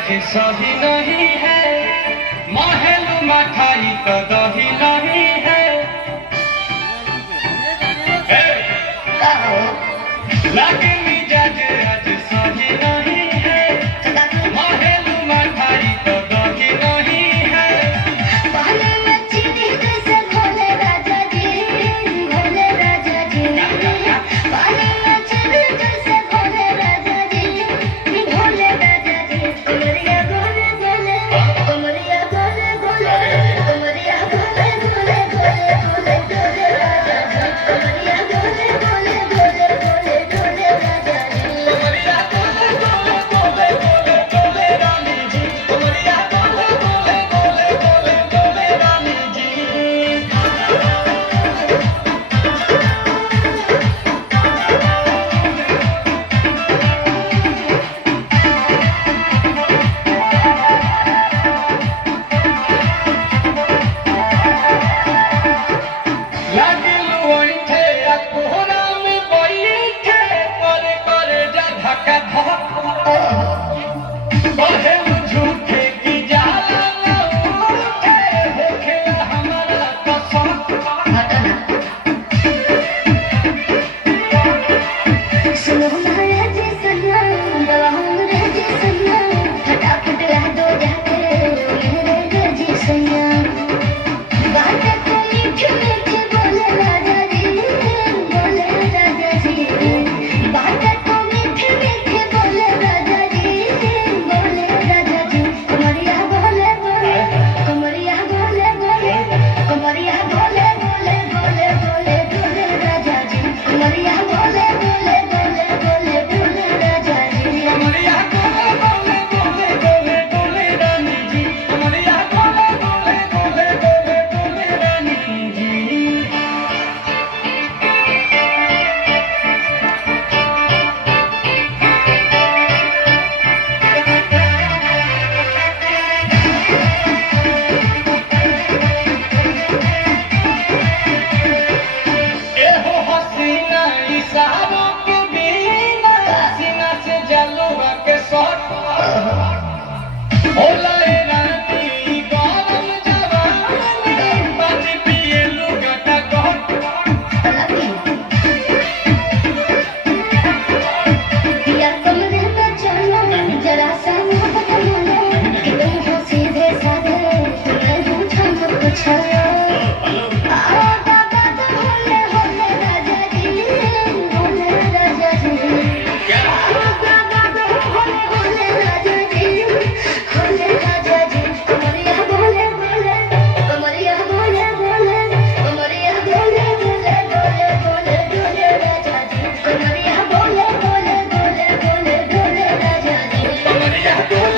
सही नहीं है, महलू मठाई तो दही नहीं है। लगे मिजाज आज सही नहीं है, महलू मठाई तो दही नहीं है। पहले में चीनी जैसे घोले राजा जी, घोले राजा जी। पहले में चीनी जैसे घोले राजा जी, घोले राजा जी। कमरिया घोले घोले, कमरिया घोले घोले, कमरिया घोले घोले घोले घोले घोले राजा जी। कमरिया घोले घोले घोले घोले घोले राजा जी। कमरिया गोले गोले गोले गोले गोले रानी जी, कमरिया गोले गोले गोले गोले गोले रानी जी। लागिलु ओंठे आ कोहरा में बैठे, करे करे जा धक्का धक। कहेलु झूठे की जाला ना उठे, होखे हमारा कसम। सुनो हमारा जी सन्ना, दवा हमारा जी सन्ना, फटाफट ला दो जाके मेरे जी सन्ना। बात को मीठे मीठे बोले राजा जी, बोले राजा जी। बात को मीठे मीठे बोले राजा जी, बोले राजा जी। कमरिया बोले बोले, कमरिया बोले बोले, कमरिया बोले बोले बोले बोले बोले राजा जी। कमरिया बोले बोले बोले बोले बोले राजा जी। कमरिया गोले गोले गोले गोले गोले रानी जी, कमरिया गोले गोले गोले गोले गोले रानी जी। एहो हसीना इशारों के बिना, सीना से जलवा के शॉट। होला ए रानी गरम जवानी, पानी पिए लुगटा घट। या कमरे में चलो जरा सा मोहब्बत मानो, तुम हो सीधे साधे, मैं हूँ ठमक छाया। आओ बाबा तो होले होले राजा जी, होले राजा जी। आओ बाबा तो होले होले राजा जी, होले राजा जी। कमरिया बोले बोले, कमरिया बोले बोले, कमरिया बोले बोले बोले बोले बोले राजा जी। कमरिया बोले बोले बोले बोले बोले राजा जी। कमरिया गोले